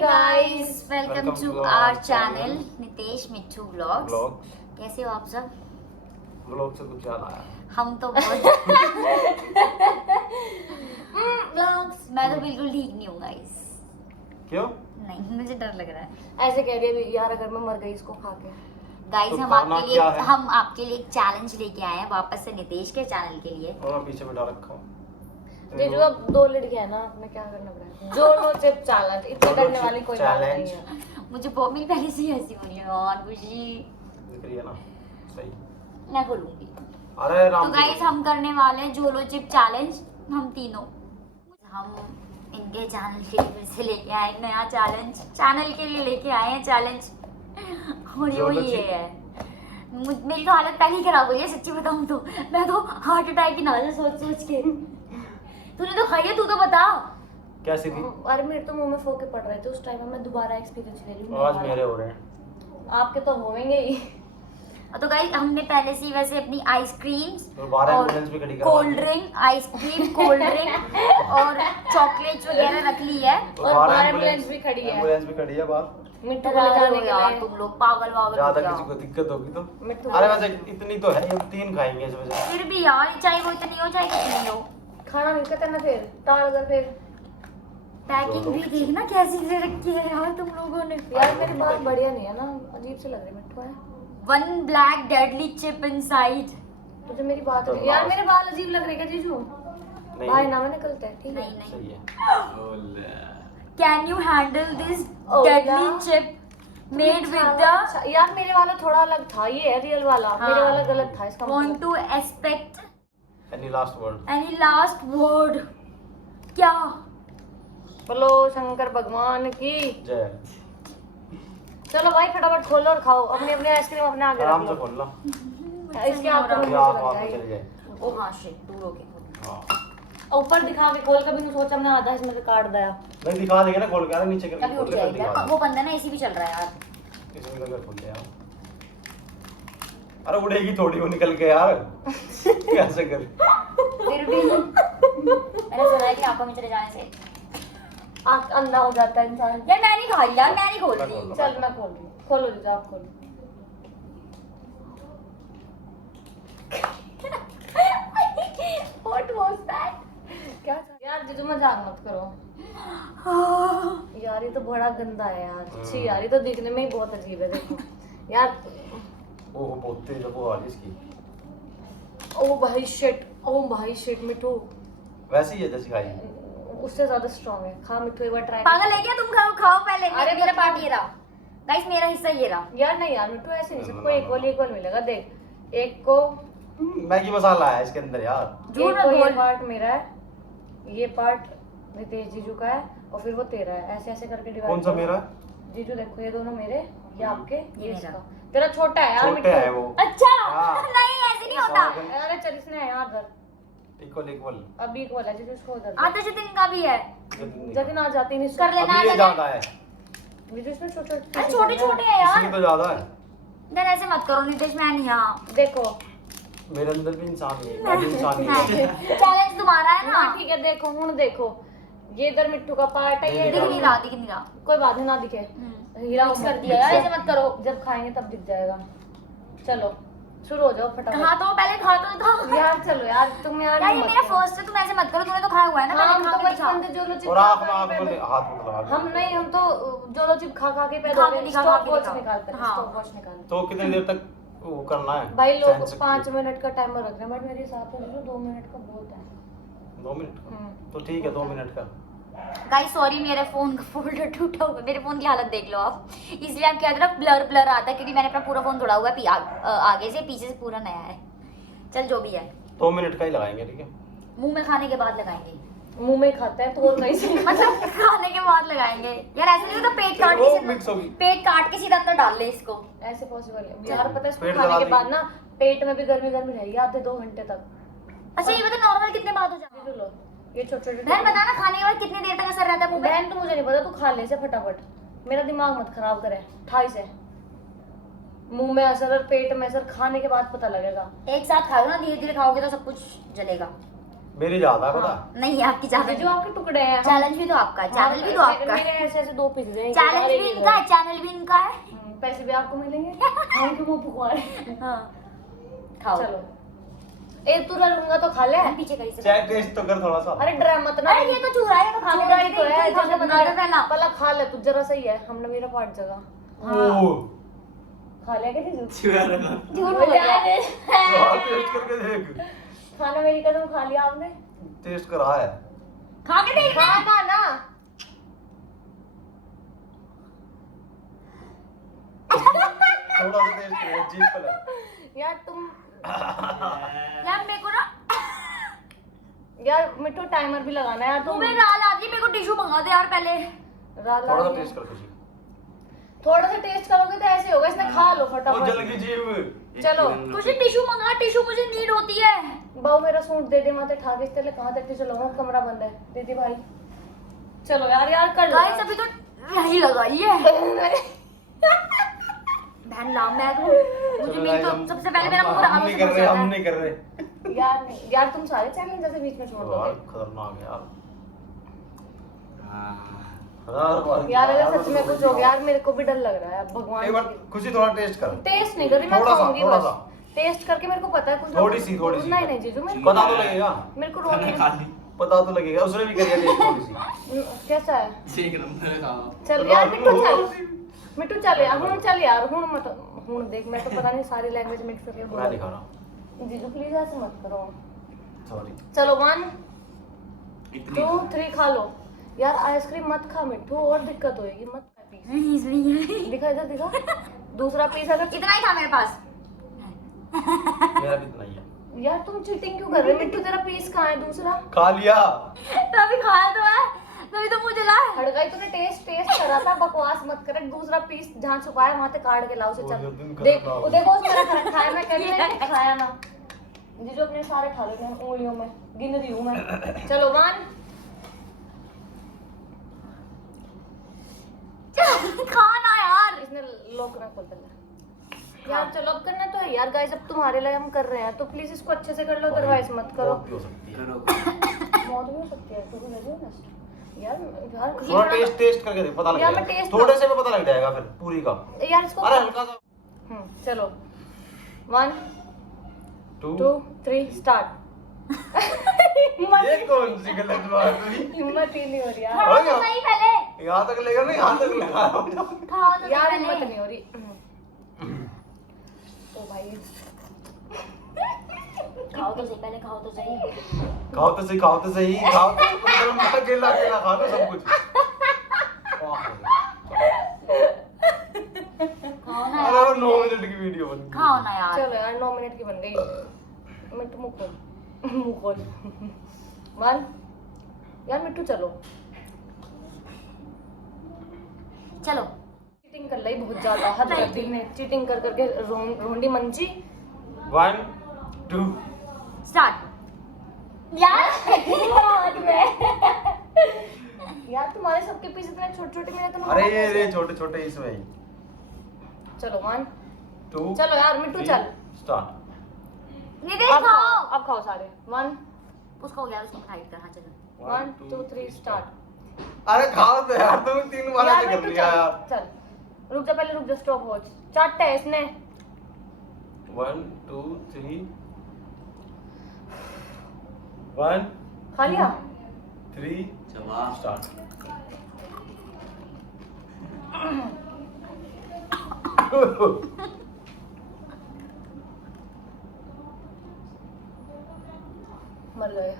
Guys, welcome to to our our channel channel, Nitesh Mitthu vlogs. कैसे हो आप सब? व्लॉग से कुछ याद आया? हम तो बहुत व्लॉग्स। मैं तो बिल्कुल ठीक नहीं हूँ गाइस। क्यों? नहीं, मुझे डर लग रहा है। ऐसे कह रही है यार, अगर मैं मर गई इसको खा के। गाइस, तो हम खाना आपके क्या लिए है? हम आपके लिए एक चैलेंज लेके आए हैं वापस से नितेश के चैनल के लिए। और मैं पीछे बैठा रखा हूँ। जीजू, अब 2 लड़कियां है ना, अपने क्या करना पड़ेगा। जोलो चिप चैलेंज, इतनी जोलो करने चिप वाली कोई बात नहीं चैलेंज। है। मुझे बहुत मेरी पहले से ही हंसी हो रही है और खुशी दिख रही है ना? सही। मैं खोलूंगी। अरे राम तो गाइस, हम करने वाले हैं जोलो चिप चैलेंज। हम तीनों हम इनके चैनल के लिए फिर से लेके आए एक नया चैनल के लिए लेके आए हैं चैलेंज। और ये जोलो ये चिप। है। मेरी तो हालत पहले ही खराब हो गई है, सच्ची बताऊं तो। मैं तो हार्ट अटैक की नाज़ सोच के। तूने तो खाई है, तू तो बता। कैसी थी? अरे मेरे तो मुंह में फोके पड़ रहे थे उस टाइम में। मैं दोबारा एक्सपीरियंस ले रही हूँ। आज मेरे हो रहे हैं। आपके तो होंगे ही। तो गाइस, हमने पहले से ही वैसे अपनी आइसक्रीम्स तो 12 एम्बुलेंस भी खड़ी करवा कोल्ड दी। ड्रिंक, आइसक्रीम, कोल्ड ड्रिंक और चॉकलेट्स वगैरह रख ली है। तो और 12 बाहर एम्बुलेंस भी खड़ी है। एम्बुलेंस भी खड़ी है बाहर। मिट्टू को ले जाने के यार लिए। तुम लोग पागल वागल हो ज्यादा क्या? किसी को दिक्कत होगी तो। मिट्टू अरे वैसे इतनी तो है, हम 3 खाएंगे इस वजह से। फिर भी यार, चाहे वो इतनी हो चाहे कितनी हो, खाना नहीं कहते ना, फिर टाल अगर फिर। पैकिंग भी देखना कैसी दे रखी है यार तुम लोगों ने। यार मेरी बात बढ़िया नहीं है ना, अजीब से लग रही मिट्टू है। One black deadly chip inside. तुझे मेरी बात तो हो रही है। यार लास्ट। मेरे बाल अजीब लग रहे हैं क्या जीजू? नहीं भाई ना में निकलते हैं, ठीक है। नहीं नहीं। सही है। Can you handle this Oh, deadly yeah. Chip made with अच्छा, द यार मेरे वाला थोड़ा अलग था, ये है रियल वाला। हाँ। मेरे वाला गलत था इसका वांट मतलब। To expect any last word? Any last word? क्या? बोलो शंकर भगवान की। जय। चलो भाई फटाफट खोलो और खाओ। अपनी अपनी आइसक्रीम अपने आगे आराम रख से लो। खोलना। इसके हाथ में ये मुझे आँख लग आँख में जाएगी। चले जाए। ओ हाँ शिट, दूर हो गया। हाँ। ऊपर दिखा के खोल, कभी नहीं सोचा हमने आधा इसमें से काट दिया। नहीं दिखा देंगे ना खोल के। अरे नीचे करके कभी खोल उठ के फिर जाएगा दिखा वो बंदा ना, एसी भी चल रहा है यार। दे। इसे निकल कर खोल दे यार। अरे उड़ेगी थोड़ी वो निकल के यार। कैसे कर? फिर भी मैंने सुना है कि आंखों में चले जाने से आँख अंधा हो जाता है इंसान। यार मैं नहीं खाई यार, मैं नहीं खोल मैं रही। खोल चल मैं खोल रही हूँ। खोलो जीजा, आप खोलो। What was that? क्या था? यार जीजू मजाक मत करो यार, ये तो बड़ा गंदा है यार। छी यार, ये तो दिखने में ही बहुत अजीब है। देखो यार। वो बहुत तेज है वो वाली इसकी। ओ भाई शिट, ओ भाई शिट मिट्टू वैसी ही है जैसी खाई। उससे ज्यादा स्ट्रांग है। खा मिट्टू, एक बार ट्राई। पागल है क्या तुम? खाओ खाओ पहले। अरे मेरा मतलब- पार्ट ये रहा गाइस, मेरा हिस्सा ये रहा। यार नहीं यार मिट्टू, ऐसे नहीं, सबको ना, ना, इक्वल ना। इक्वल मिलेगा। देख, एक को मैगी मसाला है इसके अंदर यार। झूठ एक मत को ये बोल। पार्ट मेरा है, ये पार्ट नितेश जीजू का है, और फिर वो तेरा है। ऐसे ऐसे करके डिवाइड। कौन सा मेरा? जीजू देखो, ये दोनों मेरे, ये आपके, ये ये मेरा। इसका। तेरा छोटा है यार छोटे मिट्टू। है वो। अच्छा हाँ। नहीं, ऐसे नहीं होता। अरे चल इसने है यार उधर। Equal equal. अभी इक्वल है जीजू, इसको उधर। आधा जतिन का भी है। जतिन आ जाती नहीं कर लेना। अभी ये ज्यादा है। जीजू इसमें छोटे अरे छोटे छोटे हैं इसकी यार। तो ज्यादा है। यार ऐसे मत करो नितेश, मैं नहीं। हाँ देखो। मेरे अंदर भी इंसान है। मैं भी इंसान ही है। चैलेंज तुम्हारा है ना। हाँ ठीक है, देखो हूँ देखो, ये इधर मिट्टू का पार्ट है, ये दिख नहीं रहा, दिख नहीं रहा। कोई बात नहीं, ना दिखे। हीरा मिक्स कर मत- दिया यार, ऐसे मत करो। जब खाएंगे तब दिख जाएगा। चलो शुरू हो जाओ फटाफट। खा तो पहले, खा तो था यार चलो यार, तुम यार यार ये मत मेरा करो। फर्स्ट है, तुम ऐसे मत करो। तुमने तो खाया हुआ है ना, हाँ, हम पहले तो खा के बचपन दिखा। से जोलो चिप और खा आँख खा में के पैदा- हाथ में लगा। हम नहीं, हम तो जोलो चिप खा खा के पैदा खा हो के गए। दिखा, खा के स्टॉप वॉच दिखा। निकालते हैं, हाँ। स्टॉप वॉच निकालते तो कितनी देर तक वो करना है? हैं। भाई लोग Sense 5 मिनट का टाइमर रख रहे हैं, बट मेरे हिसाब से जो 2 मिनट का बहुत है। 2 मिनट का? हम्म। तो ठीक है 2 मिनट का। गाइस सॉरी, मेरे फोन का फोल्डर टूटा हुआ है। मेरे फोन की हालत देख लो आप। इसलिए आप क्या तरफ ब्लर ब्लर आता है, क्योंकि मैंने अपना पूरा फोन तोड़ा हुआ है। आगे से पीछे से पूरा नया है। चल जो भी है, 2 मिनट का ही लगाएंगे, ठीक है? मुंह में खाने के बाद लगाएंगे। मुंह में खाते हैं तो और कहीं से मतलब खाने के बाद लगाएंगे यार। ऐसे नहीं होता, पेट काट वो के मिक्स होगी। पेट काट के सीधा अंदर डाल ले इसको। ऐसे पॉसिबल है यार। पता है इसको पेट खाने दबा के देंगे। बाद ना पेट में भी गर्मी गर्मी रहेगी आधे 2 घंटे तक। अच्छा ये बता, नॉर्मल कितने बाद हो जाए? लो ये छोटे छोटे बहन बता ना, खाने के बाद कितनी देर तक असर रहता है मुंह पे? बहन तो मुझे नहीं पता, तू खा ले से फटाफट। मेरा दिमाग मत खराब करे। 28 है मुंह में असर और पेट में असर, खाने के बाद पता लगेगा। एक साथ खाओ ना, धीरे धीरे खाओगे तो सब कुछ जलेगा। मेरी ज्यादा है पता। नहीं आपकी ज्यादा जो आपके टुकड़े हैं चैलेंज भी तो आपका है, चैनल भी तो आपका मेरे है, ऐसे ऐसे 2 पीस हैं। चैलेंज भी इनका है, चैनल भी इनका है। पैसे भी आपको मिलेंगे। हम क्यों मुंह फुकवाए? हाँ खाओ। चलो एक तुरा लूंगा तो खा ले। पीछे करी से चाहे टेस्ट तो कर थोड़ा सा। अरे डरा मत ना। अरे ये तो चूरा है, ये तो खाने चूरा ही का तो है, खाने जैसे बना के ना। पहला खा ले तू, जरा सही है। हमने मेरा पार्ट जगह ओ खा लिया क्या चीज़? चूरा लगा। झूठ बोल रहा है। टेस्ट करके देख। खाना मेरी कसम खा लिया आपने। टेस्ट करा है। खा के देख खा ना। थोड़ा सा टेस्ट कर जीभ पे लगा। यार तुम यार मेरे को ना यार मिट्टू टाइमर भी लगाना है यार तुम। तुम्हें राल आती है, मेरे को टिश्यू मंगा दे यार पहले। रात थोड़ा सा रात टेस्ट कर खुशी। थोड़ा सा टेस्ट करोगे तो ऐसे होगा। इसने खा लो ओ फटाफट। जल गई जीभ। चलो, मुझे टिश्यू मंगा, टिश्यू मुझे नीड होती है। बाऊ मेरा सूट दे दे, माते ठाके इससे कहां तक चलो, कमरा बंद है। दीदी भाई चलो यार, यार कर लो। गाइस अभी तो नहीं लगाई है। बहन लाम मैं मुझे मेरी तो सबसे पहले मेरा मुंह हम नहीं कर रहे, हम नहीं कर रहे। यार नहीं यार, तुम सारे चैलेंज जैसे बीच में छोड़ यार दोगे। खतरनाक है यार। यार अगर सच में कुछ हो गया यार, मेरे को भी डर लग रहा है अब भगवान। एक बार खुशी थोड़ा टेस्ट कर। टेस्ट नहीं कर रही मैं, थोड़ा सा, खाऊंगी थोड़ा बस। सा। टेस्ट करके मेरे को पता है कुछ थोड़ी सी नहीं नहीं जीजू, मेरे पता तो लगेगा। मेरे को रोने पता तो लगेगा, उसने भी करी है टेस्ट थोड़ी सी। कैसा है? एक नंबर का। चल यार मिट्टू चल, मिट्टू चल यार, हुन चल यार, हुन मत, हुन देख मैं तो पता नहीं सारी लैंग्वेज मिक्स करके बोल मैं दिखा रहा हूँ। जीजू प्लीज ऐसे मत करो। सॉरी। चलो 1 इतनी 2 3 खा लो। यार आइसक्रीम मत खा मिट्टू, और दिक्कत होएगी। मत खा पीस। नहीं इसलिए दिखा इधर दिखा। दूसरा पीस अगर इतना ही था मेरे पास। मेरा भी इतना ही है। यार तुम चीटिंग क्यों कर रहे हो? मिट्टू तेरा पीस कहाँ है दूसरा? खा लिया। तभी खाया तो है, तभी तो मुझे ला। हड़काई तूने टेस्ट करा था, बकवास मत कर। दूसरा पीस जहाँ छुपाया वहां से काट के लाओ उसे। वो चल जो दिन देख, खराब वो देखो उसमें रखा रखा है। मैं कह रही हूँ खाया ना। जीजू अपने सारे खा लेने उंगलियों में, गिन रही हूँ मैं। चलो 1 खाना यार। इसने लॉक ना खोल दिया यार। चलो अब करना तो है यार गाइस, अब तुम्हारे लिए हम कर रहे हैं तो प्लीज इसको अच्छे से कर लो, अदरवाइज मत करो। मौत भी हो सकती है। करो। मौत भी हो सकती है। तो लगे ना यार, यार थोड़ा टेस्ट करके देख, पता लग यार मैं जाएगा। टेस्ट थोड़े से में पता लग जाएगा फिर पूरी का। यार इसको अरे हल्का सा। चलो 1 2 2 3 स्टार्ट। ये कौन सी गलत बात हुई? हिम्मत ही नहीं हो रही यार। खाओ तो सही पहले, यहाँ तक लेगा ना, यहाँ तक लगा। खाओ तो यार सही हिम्मत पहले। नहीं हो रही। ओ भाई खाओ तो सही पहले, खाओ तो सही। खाओ तो सही, खाओ तो सही, खाओ तो मतलब अकेला अकेला खा लो सब कुछ। खाओ ना अरे यार, वो 9 मिनट की वीडियो बन गई। खाओ ना यार। चलो यार 9 मिनट की बन गई। मिट्टू मुंह खोल, मुंह खोल। 1 यार मिट्टू चलो। चलो चीटिंग कर ली बहुत ज्यादा, हद कर दी ने। चीटिंग कर करके रोंडी मंजी। 1 2 स्टार्ट। यार यार तुम्हारे सबके पीस इतने छोटे छोटे, मेरे तो अरे ये छोटे छोटे इसमें ही। चलो 1 2 चलो यार मिट्टू चल। स्टार्ट। निदेश अब खाओ। अब खाओ सारे। 1 उसको हो गया, उसको हाइड कर। हाँ चलो 1 2 3 स्टार्ट। अरे खाओ तो यार, तुम 3 बार ऐसे कर मिट्टू लिया यार। चल रुक जा, पहले रुक जा, स्टॉप वॉच। चाट है इसने। 1 2 3 1 खा लिया। 3 जवाब। स्टार्ट। मर गए।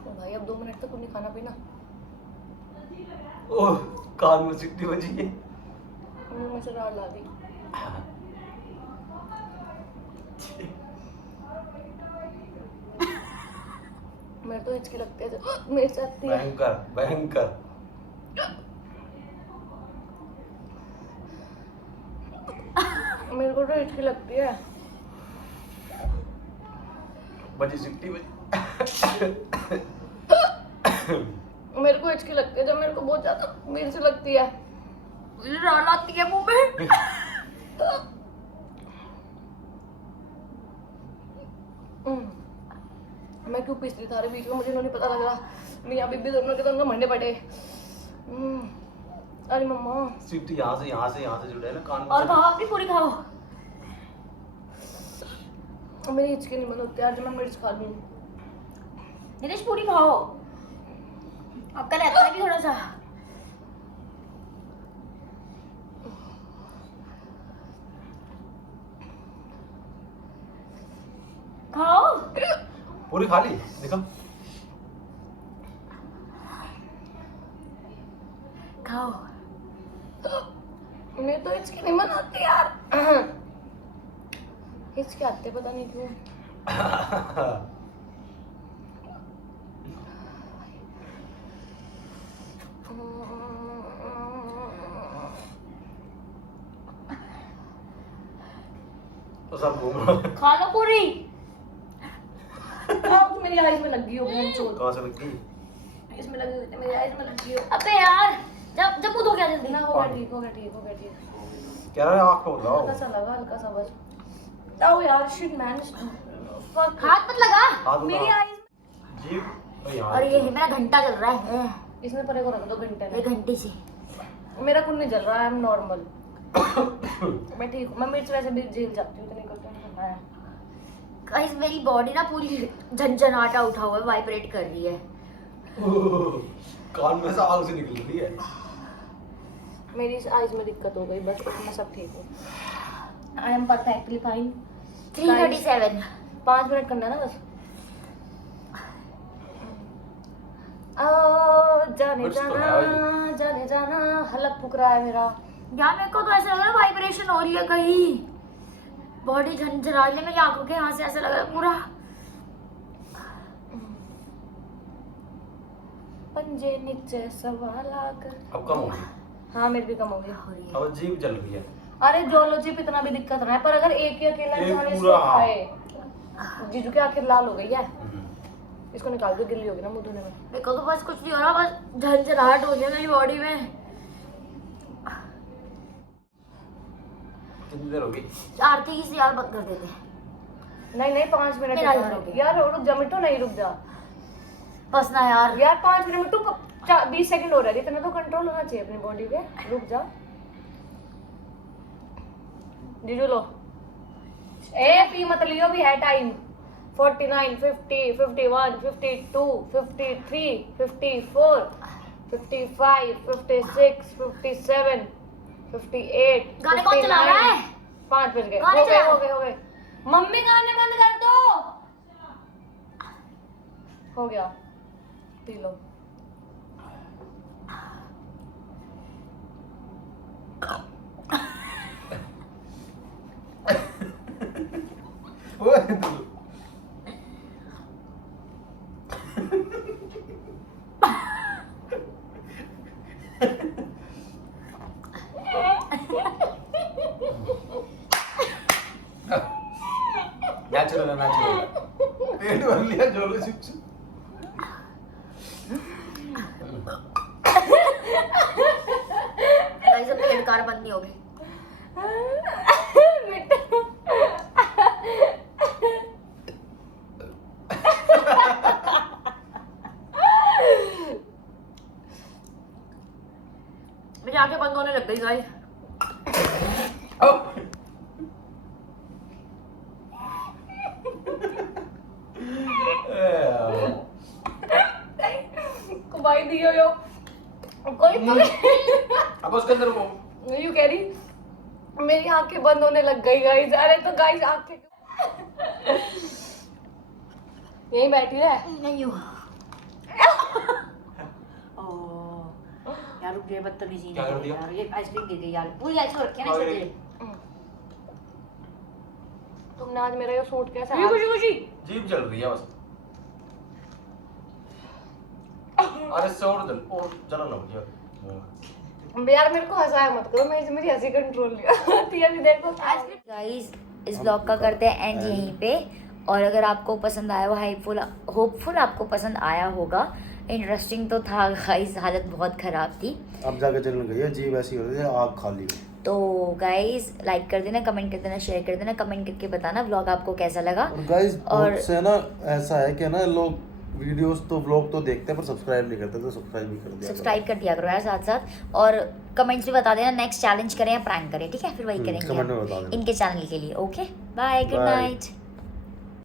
ओ भाई अब 2 मिनट तक नहीं खाना पीना। ओह कान में सिट्टी बजी है। मुंह में से राड़ ला दी। मेरे तो हिचकी लगती है मेरे साथ। भयंकर भयंकर। मेरे को तो हिचकी लगती है। बजी सिट्टी बजी। मेरे को हिचकी लगती है जब मेरे को बहुत ज्यादा मिर्च लगती है। राल आती है मुंह में। मैं क्यों पिस रही था बीच में, मुझे नहीं पता लग रहा। मैं यहाँ भी दोनों के दोनों मंडे पड़े। अरे मम्मा स्वीटी यहाँ से जुड़े है ना कान में। और खाओ, अपनी पूरी खाओ। मेरी हिचकी नहीं बंद होती यार जब मैं मिर्च खा लूँ। निलेश पूरी खाओ, आपका रहता है भी थोड़ा सा। खाओ। पूरी खा ली देखो। खाओ। मैं तो हिचकी नहीं बनाती यार। हिचकी आते पता नहीं क्यों। तो सब घूम रहा है। खा लो पूरी। अब मेरी आईज में लग गई हो बहन चोद। कहाँ से लगी? इसमें लगी हुई थी, मेरी आईज में लग गई हो। अबे यार, जब मुंह धो गया जल्दी ना ना। हो गया, ठीक हो गया, ठीक हो गया, ठीक। क्या रहा है आँख को बताओ। हल्का सा लगा, हल्का सा बस। आओ यार शिट मैन। फक। हाथ मत लगा हाथ मेरी उठा। आईज जीभ और यहाँ और ये मेरा घंटा चल रहा है। इसमें परे को रख दो घंटे में। 1 घंटे से मेरा कुछ नहीं चल रहा है, आई एम नॉर्मल। मैं ठीक हूँ। मैं मिर्च वैसे भी झेल जाती हूँ, इतनी करती हूँ ठंडा है। गाइस मेरी बॉडी ना पूरी झंझनाटा उठा हुआ है, वाइब्रेट कर रही है। कान में से आग से निकल रही है। मेरी इस आईज में दिक्कत हो गई बस, उसमें सब ठीक हो। I am perfectly fine. 3:37। 5 minute करना है ना बस। जाने कुछ तो जाना है जाने जाना हलक फुक रहा है मेरा। यार मेरे को तो ऐसा लग रहा है वाइब्रेशन हो रही है कहीं, बॉडी झंझना रही है। मेरी आंखों के यहाँ से ऐसा लग रहा है पूरा। पंजे नीचे सवाल आकर। अब कम होगी। हाँ मेरी भी कम हो गई। हो रही है। अब जीभ जल रही है। अरे जोलोजी पे इतना भी दिक्कत ना है, पर अगर एक ही अकेला एक इंसान इसको पूरा। खाए। जीजू की आखिर लाल हो गई है, इसको निकाल दो, गिल्ली होगी ना मुंह धोने में। मेरे को तो बस कुछ नहीं हो रहा, बस झंझनाहट हो रही है मेरी बॉडी में। कितनी देर होगी? आरती की यार बंद कर देते हैं। नहीं 5 मिनट मेरा ही हो गया। यार रुक जा मिट्टू, नहीं रुक जा बस ना यार। यार 5 मिनट मिट्टू, 20 सेकंड हो रहा है, इतना तो कंट्रोल होना चाहिए अपनी बॉडी पे। रुक जा जीजू लो। ए पी मत लियो, भी है टाइम। 49 50 51 52 53 54 55 56 57 58 गाने कौन चला रहा है? 5 बज गए। गाने हो गए चला- हो गए हो गए। मम्मी गाने बंद कर दो। हो गया, पी लो। नेचुरल है, नेचुरल है। पेट भर लिया जोलो चिप्स। गाइस अब पेट कार बंद नहीं होगी। मेरी आंखें बंद होने लग गई गाइस। कुबाई दियो यो कोई तो अब उसके अंदर वो यू कह रही मेरी आंखें बंद होने लग गई गाइस। अरे तो गाइस आंखें यही बैठी है। नहीं हो। यार रुक गए, बदतमीजी क्या कर दिया? यार, ये आइसक्रीम गिर गई यार, पूरी आइसक्रीम रखी है ना गिर छोटे। गई? तुमने आज मेरा ये सूट कैसा खुशी खुशी खुशी। जीभ जल रही है बस। अरे से और जलन लग गया। यार मेरे को हंसाया मत करो, मैं मेरी हंसी कंट्रोल लिया। थी अभी देखो गाइस इस ब्लॉग का करते हैं एंड यहीं पे। और अगर आपको पसंद आया हो, होपफुल आपको पसंद आया होगा। इंटरेस्टिंग तो था गाइस, हालत बहुत ख़राब थी। अब जाके जलन गई है, जीभ ऐसी हो रही है आग खा ली। तो गाइज लाइक कर देना, कमेंट कर देना, शेयर कर देना, कमेंट करके बताना व्लॉग आपको कैसा लगा। और गाइस और- बहुत से ना ऐसा है कि ना लोग वीडियोस तो व्लॉग तो देखते हैं पर सब्सक्राइब नहीं करते, तो सब्सक्राइब भी कर दिया करो। सब्सक्राइब कर दिया करो यार साथ साथ, और कमेंट्स में बता देना नेक्स्ट चैलेंज करें या प्रैंक करें, ठीक है? फिर वही करेंगे कमेंट में हम बता देना। इनके चैनल के लिए। Okay bye, good Bye. Night.